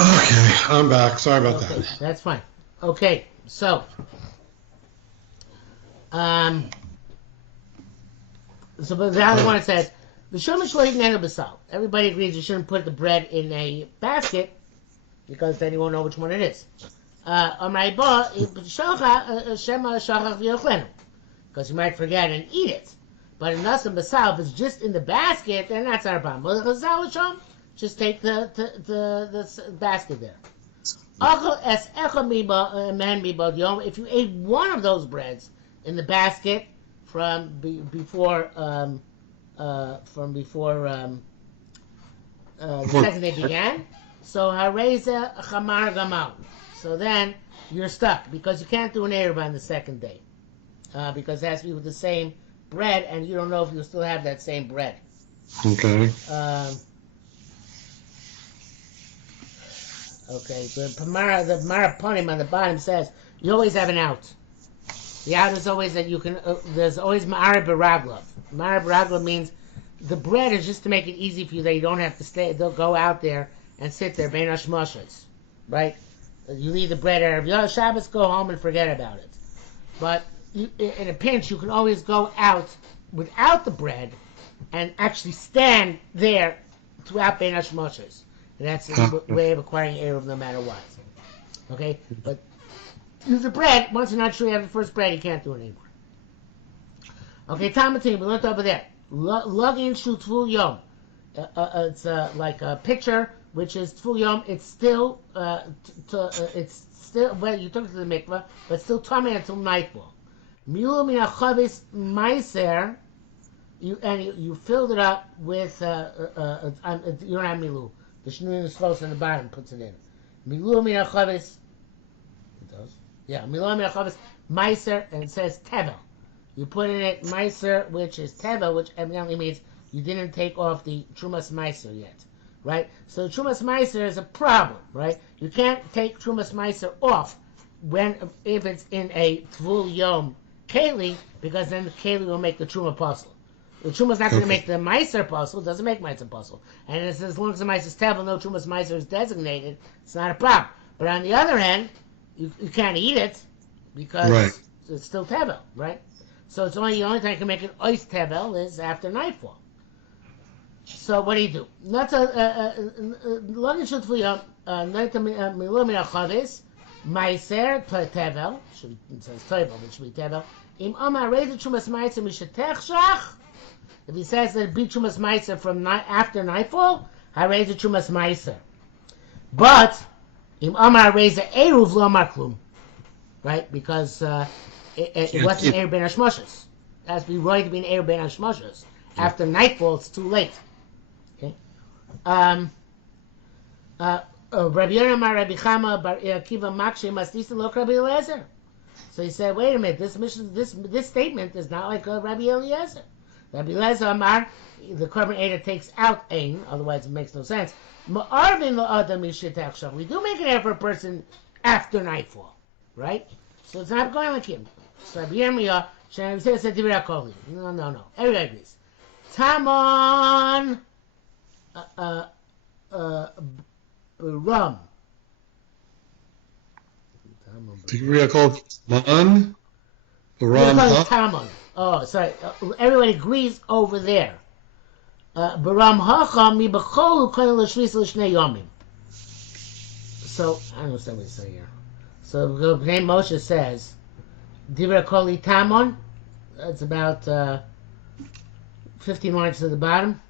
Okay, I'm back. Sorry about Okay, that. that's fine. Okay, so but the other one says the shomish lo yitnenu b'sal. Everybody agrees you shouldn't put the bread in a basket because then you won't know which one it is. Because you might forget and eat it. But in nasan b'sal, if it's just in the basket, then that's not a problem. Just take the basket there. If you ate one of those breads in the basket before the second day began, so hareza chamar gamal. So then you're stuck because you can't do an eruv on the second day because it has to be with the same bread, and you don't know if you'll still have that same bread. Okay. Okay, the Maraponim on the bottom says you always have an out. The out is always that you can. There's always Ma'arib Baraglov. Ma'arib Baraglov means the bread is just to make it easy for you that you don't have to stay. They'll go out there and sit there. Bein hashmashas, right? You leave the bread Erev Shabbos, go home and forget about it. But in a pinch, you can always go out without the bread and actually stand there throughout Bein hashmashas. And that's a way of acquiring Eruv no matter what. Okay? But use the bread. Once you're not sure you have the first bread, you can't do it anymore. Okay, Tamatin, we learned over there. Login shu tful yom. It's like a picture, which is tful yom. It's still, well, you took it to the mikveh, but still tummy until nightfall. Milu min chavis meiser. You filled it up with, you don't have milu. The Shnui is close on the bottom, puts it in. Milu min chavis. It does. Yeah, milu min chavis meiser, and it says tevel. You put in it meiser, which is tevel, which evidently means you didn't take off the trumas meiser yet, right? So trumas meiser is a problem, right? You can't take trumas meiser off if it's in a tvul yom keli, because then the keli will make the truma puzzle. The Truma's not going to make the Meiser puzzle. It doesn't make Meiser puzzle. And as long as the Meiser's tevel, no Truma's Meiser is designated, it's not a problem. But on the other hand, you can't eat it because it's still tevel, right? So it's the only time you can make an ois tevel is after nightfall. So what do? Not long should we Meiser tevel. It says tevel, it should be tevel. Im Amar raise the Trumas Meiser mishetech shach. If he says that it be Trumas Meiser from after nightfall, I raise the Trumas Meiser. But Im Amar raise the Eruv lo Amar klum, right? Because it wasn't Eruv ben Hashmoshes. It has to be right to be an Eruv ben Hashmoshes. After nightfall, it's too late. Okay. Rabbi Yonah Amar Rabbi Chama Bar Akiva Makshe Masdisa Lo Rabbi Eliezer. So he said, wait a minute, this statement is not like Rabbi Eliezer. Rabbi Eliezer Amar, the korban eder takes out ein, otherwise it makes no sense. We do make an error for a person after nightfall, right? So it's not going like him. So Rabbi Yirmiyah, no. Everybody agrees. Tamon Rum. Degree I call man. Ram. Tamon. Oh, sorry. Everybody agrees over there. Baram hacha mi b'chol u'koyin l'shvis l'shnei yomim. So I don't understand what he's saying here. So the name Moshe says, Divra koli tamon. That's about 15 lines to the bottom.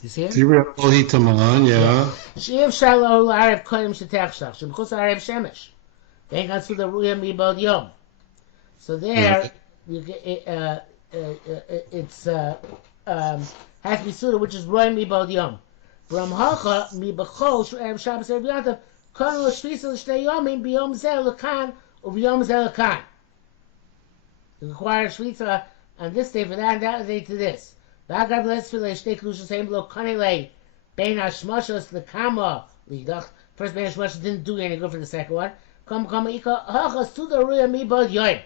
You see it? Yeah. Shiv shalo l'arif koyim shetech shach. Shemchus l'arif shemesh. Then comes to the ruyam mibod yom. So there, it's has to be suda, which is ruyam mibod yom. Bram hacha mibachol shu'ev Shabbos erev yantav koyim l'shvisa l'shnei yomim biyom zeh l'kan u'biyom zeh l'kan. You require shvisa on this day for that and that day to this. First Bein Hashmashos didn't do any good for the second one, Come, ika hachas to the ruya mi bod yoim.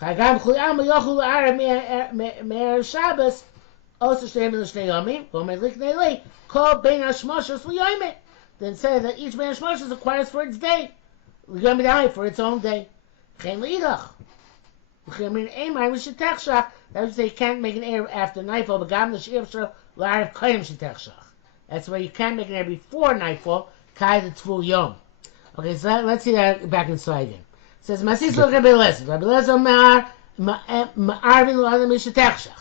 Chagam chuyam yochul ara me'er Shabbos. Also shtei min l'shnei yomim. V'omer liknei lei. Kol bein hashmoshes l'yoyim. Then say that each bein hashmoshes acquires for its day. L'yom midai for its own day. Chen l'idach. L'chemin eimai l'shetech shach. That would say you can't make an Erev after nightfall, but gam l'shiur shach l'arav koyim shetech shach. That's why you can't make an Erev before nightfall. Kai the tvul yom. Okay, so let's see that back inside again. It says, Masis lo Rabbi Eliezer. Rabbi Eliezer ma'arvin l'adam l'shetech shach.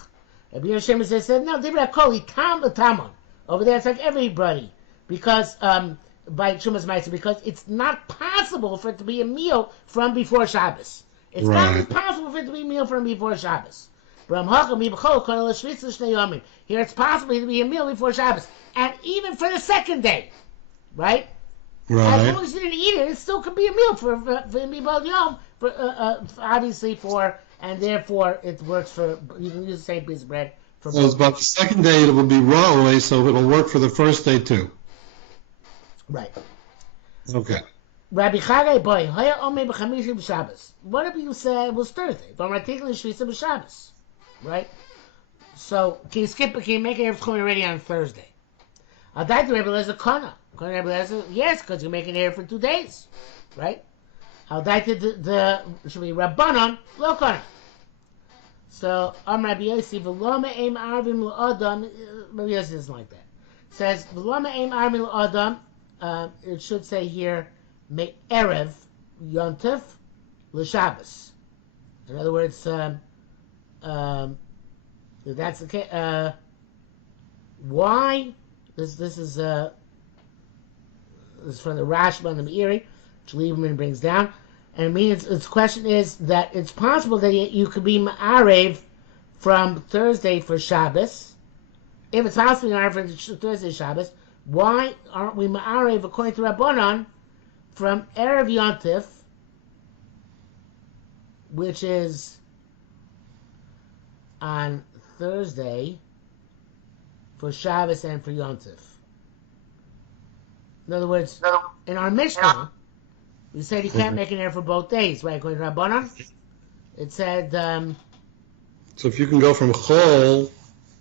Rabbi Yerushalmi said, no, Dibra Kol, Tam Tamon. Over there, it's like everybody. Because, by Chumas Maisa, because it's not possible for it to be a meal from before Shabbos. It's not possible for it to be a meal from before Shabbos. Here it's possible to be a meal before Shabbos. And even for the second day. Right? As long as you didn't eat it, it still could be a meal for Mibal Yom. Obviously for... And therefore, it works for, you can use the same piece of bread for both. So about the second day, it will be raw away, so it'll work for the first day too. Right. Okay. Rabbi Chagai boy, Hoya Ome b'Chamishi b'Shabbos. What if you said it was Thursday? But I'm articulating Shvisa b'Shabbos. Right? So, can you make it already on Thursday? I'll die to Rabbi Eliezer Kana. Rabbi Eliezer, yes, because you're making it for 2 days. Right? I'll die to the should be Rabbanon lo Kana. So, Rabbi Yossi, V'loma eim arvim l'adam, Rabbi Yossi doesn't like that. It says, V'loma eim arvim l'adam, it should say here, Me Erev Yontif l'Shabbos. In other words, that's the case. Why? This is from the Rashba and the Meiri, which Lieberman brings down. And it means its question is that it's possible that you could be ma'arev from Thursday for Shabbos. If it's possible to be ma'arev for Thursday Shabbos, why aren't we ma'arev according to Rabbanon from Erev Yontif, which is on Thursday, for Shabbos and for Yontif? In other words, in our Mishnah, we said you can't make an Erev for both days, right? According to Rabbanan, it said... so if you can go from Chol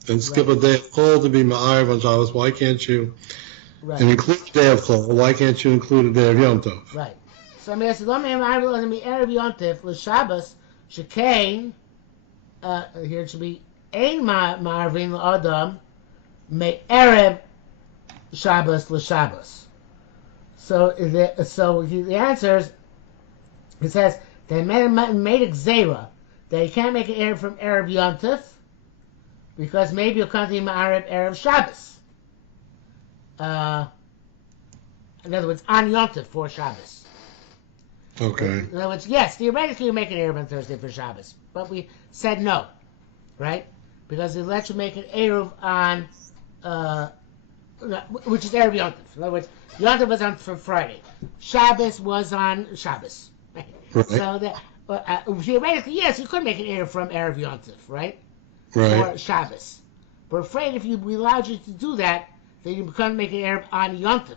and skip a day of Chol to be Ma'arev on Shabbos, why can't you... and include a day of Chol, why can't you include a day of Yom Tov? Right. So I'm asking, Lama Erev Yom Tov, l'Shabbos, Shekain, here it should be, Ein Ma'arvin l'Adam, Me'erev Shabbos l'Shabbos. So the answer is, it says, they made a Gzera, that you can't make an Erev from Erev Yom Tov, because maybe you'll come to Erev Shabbos. In other words, on Yom Tov for Shabbos. Okay. In other words, yes, theoretically you make an Erev on Thursday for Shabbos, but we said no, right? Because it lets you make an Erev on, which is Erev Yom Tov. In other words, Yom Tov was on for Friday. Shabbos was on Shabbos. Right? So theoretically, yes, you could make an Erev from Erev Yom Tov, right? For Shabbos. We're afraid if we allowed you to do that, then you become making Erev on Yom Tov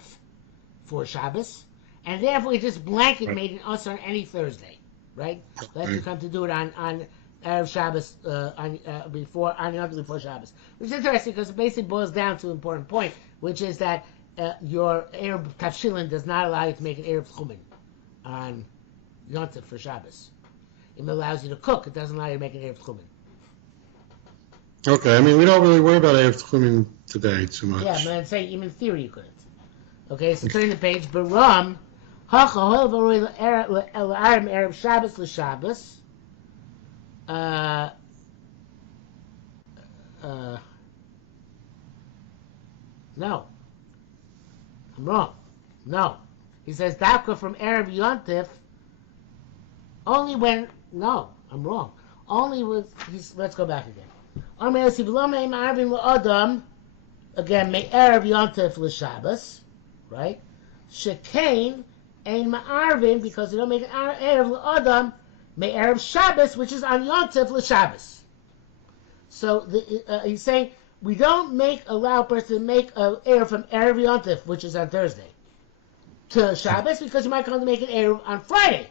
for Shabbos, and therefore we just blanket made it us on any Thursday, right? Let you come to do it on Erev Shabbos on Yom Tov before Shabbos, which is interesting because it basically boils down to an important point, which is that your Erev Tafshilin does not allow you to make an Erev Chumin on Yom Tov for Shabbos. It allows you to cook; it doesn't allow you to make an Erev Chumin. Okay, I mean, we don't really worry about Erev Tchumin today too much. Yeah, but I'm saying even in theory you couldn't. Okay, so turn the page. Baram, Hacha Hol V'Roi L'Arim Erev Shabbos L'Shabbos. No. I'm wrong. No. He says Dafka from Erev Yontif only when... No, I'm wrong. Only with... Let's go back again. Again, may Erev Yontif l'Shabbos, right? Shekain ein ma'arvin, because you don't make an Erev l'Adam, may Erev Shabbos, which is on Yontif l'Shabbos. So he's saying we don't allow a person to make an Erev from Erev Yontif, which is on Thursday, to Shabbos because you might come to make an Eruv on Friday,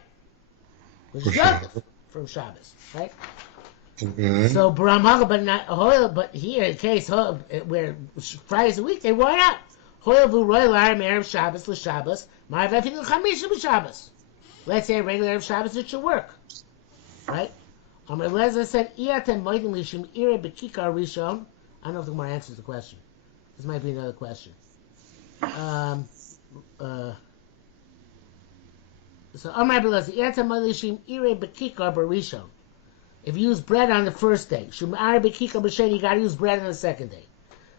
which is Yontif from Shabbos, right? Okay. So Baram but not Hoyle, but here in case where Friday's a weekday, why not? Hoyle vu Royal Aram Erev Shabbos l'Shabbos, my Vafinu Chamisha b'Shabbos. Let's say a regular Erev Shabbos, it should work, right? Amar Leza said, "Iatem moedim lishim ire bekikar rishon." I don't know if the Gemara answers the question. This might be another question. So Amar Leza, "Iatem moedim lishim ire bekikar barishon." If you use bread on the first day, Shum Ar Bekika B'Sheni, you got to use bread on the second day.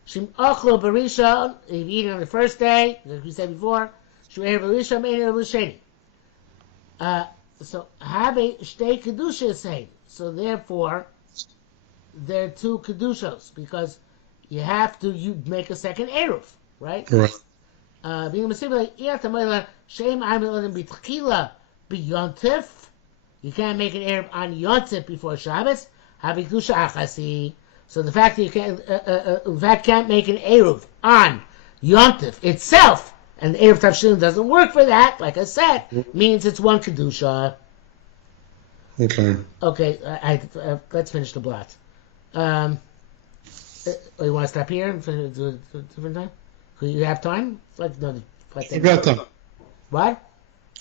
Shum Ochlo Barishon, if you eat it on the first day, like we said before, Shum Er Barishon, Mein Er B'Sheni. So have a Shtei Kedusha saying. So therefore, there are two Kedushos, because you have to make a second Eruv, right? Correct. Being a similar, Shem Amiladim B'Tchila B'Yontif. You can't make an Eruv on Yontif before Shabbos. Habikdusha achasi. So the fact that you can't make an Eruv on Yontif itself, and the Eruv Tavshin doesn't work for that, like I said, means it's one Kedusha. Okay. Okay, let's finish the blot. You want to stop here and do a different time? You have time? Like, no, I've got time. What?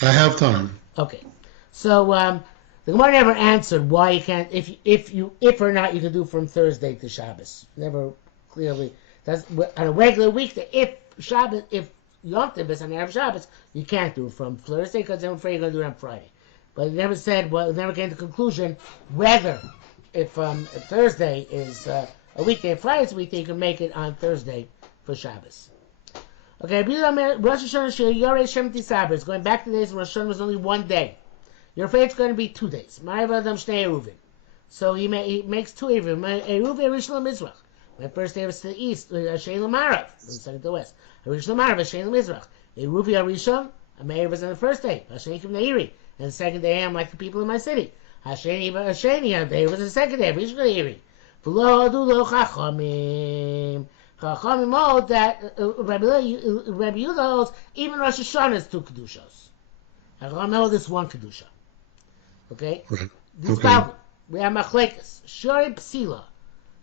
I have time. Okay. So, the Gemara never answered why you can't, if or not you can do from Thursday to Shabbos. Never clearly. That's on a regular weekday. If Yontif is on Erev Shabbos, you can't do it from Thursday because I'm afraid you're going to do it on Friday. But it never said. Well, it never came to conclusion whether if Thursday is a weekday, Friday is a weekday, you can make it on Thursday for Shabbos. Okay, Rosh Hashanah Yoreh Shemti Sabras. Going back to the days when Rosh Hashanah was only one day. You're afraid it's going to be 2 days. So he makes 2 Eruvin. Eruv Yerushalmi Eruvin. My first day was to the east, Hashem Lamarav, the second to the west. Yerushalmi Eruvin, Hashem Mizrach. Eruv Yerushalmi, a Meir was on the first day, Hashem Kim Neiri. And the second day, I'm like the people in my city. Hashem Day was the second day, Rishon Neiri. V'lo adu lo chachamim. Chachamim hold that Rabbi Yehuda holds even Rosh Hashanah is 2 kedushos. Chachamim hold this 1 kedusha. Okay? This problem, we have machlekes. Shori psila,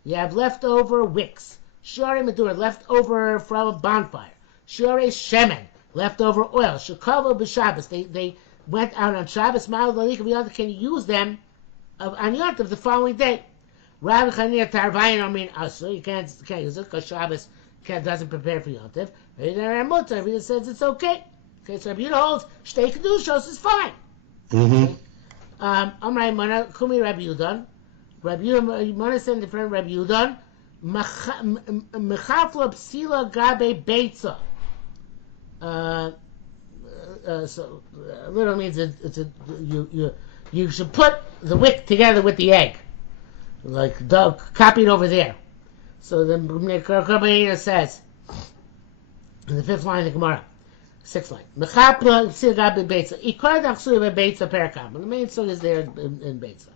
you have leftover wicks. Shori medura, leftover from a bonfire. Shori shemen, leftover oil. Shekavo b'Shabbos, they went out on Shabbos. Ma'al l'alik of can use them on Yontif the following day. Rabbi Chanir Tarvayin Amin Asur, you can't use it because Shabbos doesn't prepare for Yontif. Rabbi says it's okay. Okay, so Rabbi Yehuda holds Shtei Kedushos is fine. Mm-hmm. Amray Mana Kumi Rabbi Yudan. Rabbi Yudan Mana said in different Rabbi Yudan. Mechafla Psila Gabe Beitza. So literally means you should put the wick together with the egg, like Doug copied over there. So the Rabbi says in the 5th line of the Gemara. 6th line. Mechapla Psila Gabe Beitza. Ikar Dachsuya Beitza Perakam. The main song is there in Beitza.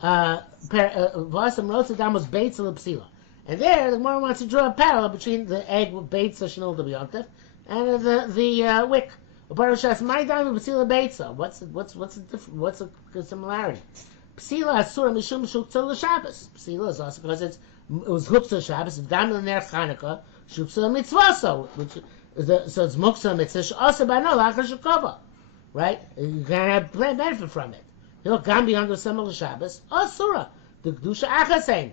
Vasam Rosa Damos Beitza Psila. And there, the Gemara wants to draw a parallel between the egg with Beitza Shnol to B'Yontif and the wick. Parashas my dam Psila Beitza. What's the similarity? Psila Asura Mishum Shuktzah L'Shabbos. Psila is also because it was Huptzah Shabbos. Dam L'Ner Chanukah Shuktzah Mitzvaso, which so it's Muktzah Mitzvah also by no Lachar Shekova, right? You can have benefit from it. You know, Gam beyond the Semel Shabbos Asura the Kedusha Achasein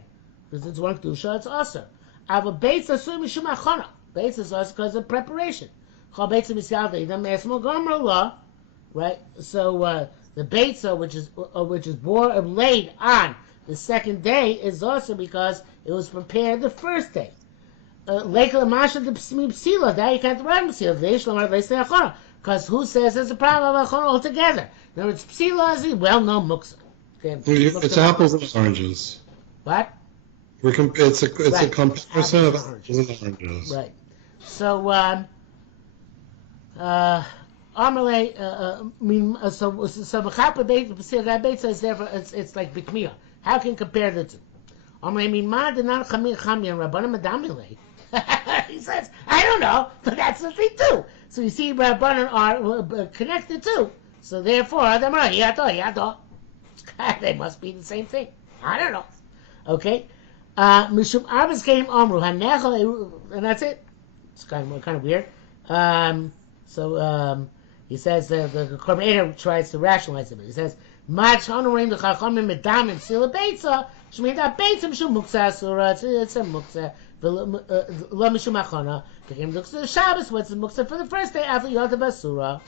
because it's 1 Kedusha, it's Asur. Ava Beitza Asura Mishum Achana. Beitza is also because of preparation. Chal Beitza Misyalda Idam Esmo Gomer Law, right? So the Beitza, which is laid on the 2nd day, is also because it was prepared the 1st day. Lekel Masha the Psila, that you can't run Psila. They Shlamar they say Achana, because who says there's a problem of Achana altogether? Now it's Psila is well-known Muksa. Okay, it's apples and oranges. What? It's a comparison of apples and oranges. Right. So Amalei, so Mechapa Beitza is there. It's like Bikmiya. How can you compare the two? Amalei Mimad and Chami and Rabbanim Adamile. He says, I don't know, but that's what they do. So you see, Rabbanan are connected too. So therefore, they must be the same thing. I don't know. Okay. Mishum Arbas came Amru Hanecha, and that's it. It's kind of weird. He says the Korban tries to rationalize it. He says, "Mach honorim the Chachamim medam and sila beitza shmeid that beitza mishum muksa asura. It's a muksa. Lo mishum achana. Became muksa Shabbos. What's the muksa for the first day after Yotav Asura?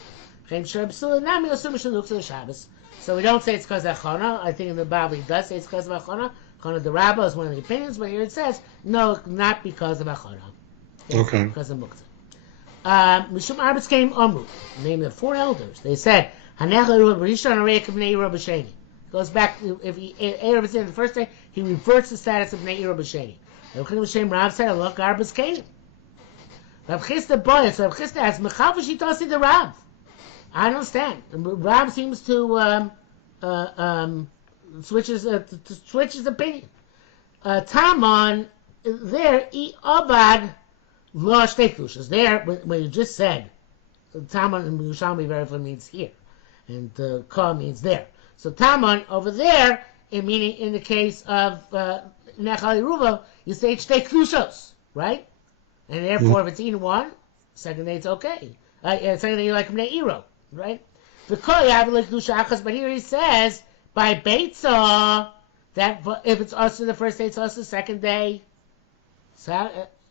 Became shur b'sula nami asur mishum muksa Shabbos. So we don't say it's because of achana. I think in the Bible it does say it's because of achana. Chana the Rabbah is one of the opinions, but here it says no, not because of achana. Okay. Because of muksa. Mishum Arbas came Amru, named the 4 elders. They said, goes back to, if Erev is in the first day, he reverts the status of Bnei Ira B'Sheni. Rav said, look, Arbas came. Rav Chisda boy, so Rav Chisda asks, Mechav Shitasi the Rav. I don't understand. Rav seems to switch his opinion. Taman, there, Abad, Lo Shtei Kedushas. There, when you just said, Taman in Yerushalmi Eruvin means here, and Ka means there. So Taman over there, meaning in the case of Nechal Yeruva, you say Shtei Kedushos, right? And therefore, if it's in one, second day it's okay. Second day you like Bnei Iro, right? Because you have like Kedusha Achas, but here he says by Beitzah that if it's also the first day, it's also the second day. So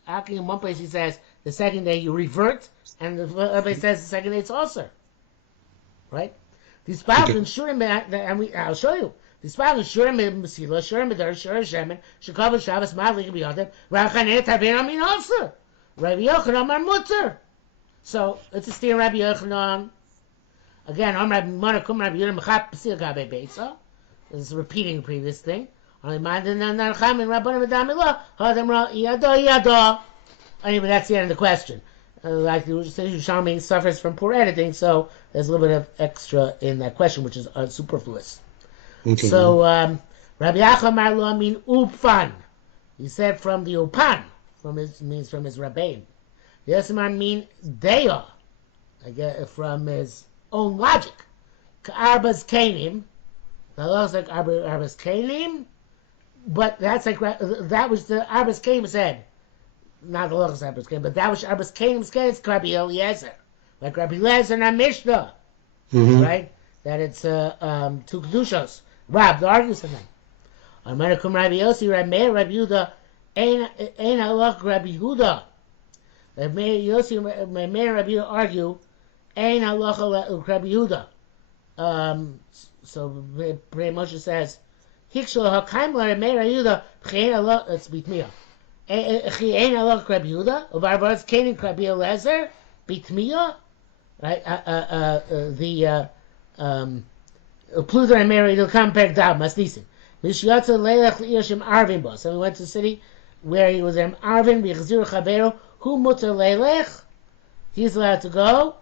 actually, in one place he says the second day you revert, and the other place says the second day it's also, right? These Shurim, and I'll show you. These Shurim Mesila, Shurim Medar, Shurim Shemen, Shekav Shabbos Madlik B'Yodem, Rachanet Tavein Amin also, Rabbi Yochanan Amar Mutter. So it's a steer Rabbi Yochanan. Again, I'm Rabbi Manakum Rabbi Yochanan Mechap P'Sil Gabe Beitza. This is repeating the previous thing. Anyway, that's the end of the question. Like you say, Yerushalmi suffers from poor editing, so there's a little bit of extra in that question, which is superfluous. Okay. So, Rabbi Acham Lo mean Upfan. He said from the Upan, from his Rabbein. The Yosimar mean Dea, I guess, from his own logic. Arbas Kanim. That looks like Arbas Kanim. But that's like, that was the Arbas Kanim said. Not the Lachas Arbas Kanim, but that was Arbas Kanim said, it's Rabbi Eliezer. Like Rabbi Eliezer in our Mishnah. Mm-hmm. Right? That it's two Kedushos. Rab, the argues for them. Amarakum Rabbi Yossi, Rabbi Meir, Rabbi Yehuda, Ein Halach Rabbi Yehuda. Rabbi Yossi, Rabbi Meir, Rabbi Yehuda argue, Ein Halach Rabbi Yehuda. So Pnei Moshe says, Hikshel HaKaim Rabbi Meir, Rabbi Yehuda, P'chein Halach, it's Bitmiya. Ein Halach Rabbi Yehuda, Uvarvarz Kenin Rabbi Eliezer, Bitmiya. Right? Pluto and Mary, they'll come back down, Masnisim. Mishyatza Leilach L'Yashim Arvin Bo. So we went to a city where he was in Arvin, B'Chzir Chavero, Hu Mutter Leilech. He's allowed to go.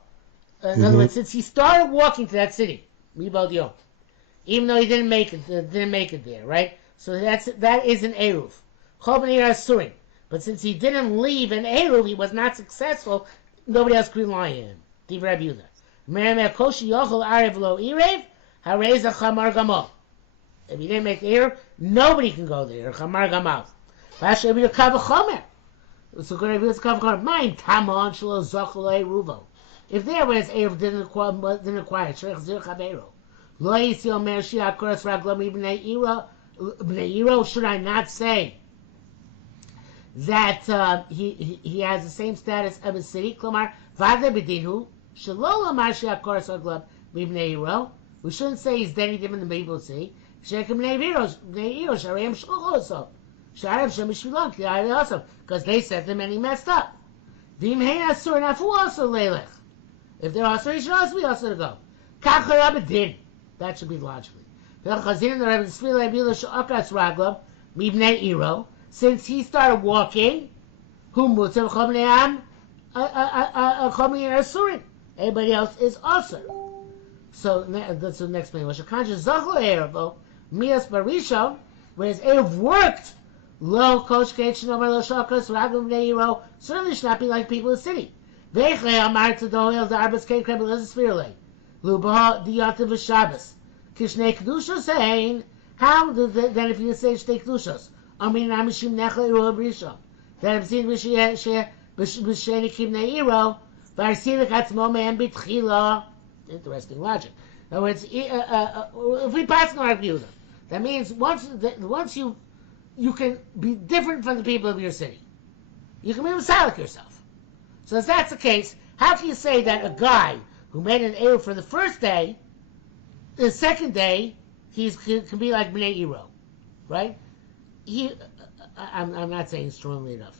In other words, since he started walking to that city, Mibod Yom, even though he didn't make it there, right? So that is an Eruv. Chol B'nei Asurim. But since he didn't leave an Eruv, he was not successful, nobody else could rely on him. Div Rabbi Yehuda. Meremeh Koshi Yochel Arev Lo Irev, Hareza Chamar Gamal. If he didn't make the Eruv, nobody can go there. Chamar Gamal. Vasher Rabbi Yehuda Chomer. So good Rabbi Yehuda Chomer. Mine Tamon Shlo Zochel Eruvo. If there was Eruv didn't acquire Shrech Zir Chavero. Lo Yisi Omer Shia Koras Raglam B'nei Iro. Should I not say that he has the same status of a city? Klomar Vade B'dinu Shelo Lamar Shia Koras Raglam B'nei Iro. We shouldn't say he's any different than people see. Because they sent him and he messed up. If they're also, he should also be also to go. That should be logically. Since he started walking, everybody else is also. So that's the next thing. Mias Barishon, whereas Erev worked, lo kosh ketch no lo shakas ragum neiro, certainly should not be like people in the city. Vechle amar to dohel the arbas kei krebel as spirle. Lubaha diyativ v'Shabbos. Kishnei kedushos hein. How then if you say shtei kedushos? Amin amishim nechel iru b'rishon. Then I'm seeing b'sheni kim neiro. V'arsilik atzmo me'em b'tchila. Interesting logic. In other words, if we pass no Yehuda, that means once you can be different from the people of your city. You can be Masalik yourself. So if that's the case, how can you say that a guy who made an Eruv for the first day, the second day, he can be like Bnei Iro, right? I'm not saying strongly enough.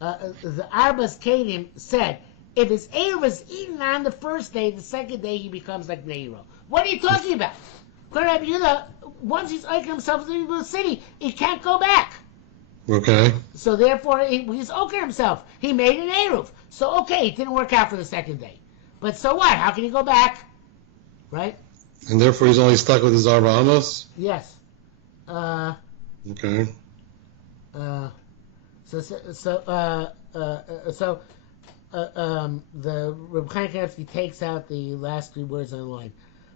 The Arbas Kedim said, if his Eruv is eaten on the first day, the second day he becomes like Bnei Iro. What are you talking about? Once he's oiking himself to the city, he can't go back. Okay. So therefore, he's oiking himself. He made an Eruv. So okay, it didn't work out for the second day. But so what? How can he go back? Right? And therefore he's only stuck with his Arba Amos? Yes. Okay. The Reb Chaim Kanievsky takes out the last 3 words on the line.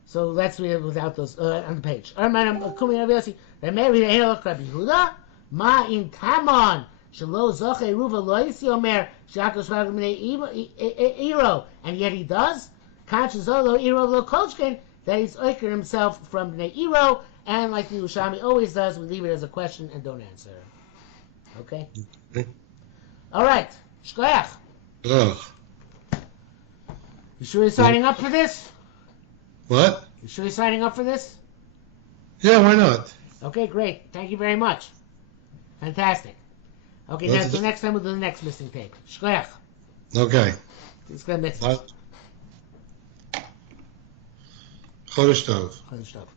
So let's read it without those on the page. Ma in Tamon shelo zoche ruva lo yisi omer she'akadosh baruch hu b'nei iro, and yet he does. Conscious lo iro lo kolchken, that he's oiker himself from b'nei iro, and like the Yerushalmi always does, we leave it as a question and don't answer. Okay. All right. Shkoyach. Ugh. You sure you're signing up for this? What? You sure you're signing up for this? Yeah, why not? Okay, great. Thank you very much. Fantastic. Okay, now so next time we'll do the next missing tape. Shkoyach. Okay. It's going to miss it. Chodesh Tov. Chodesh Tov.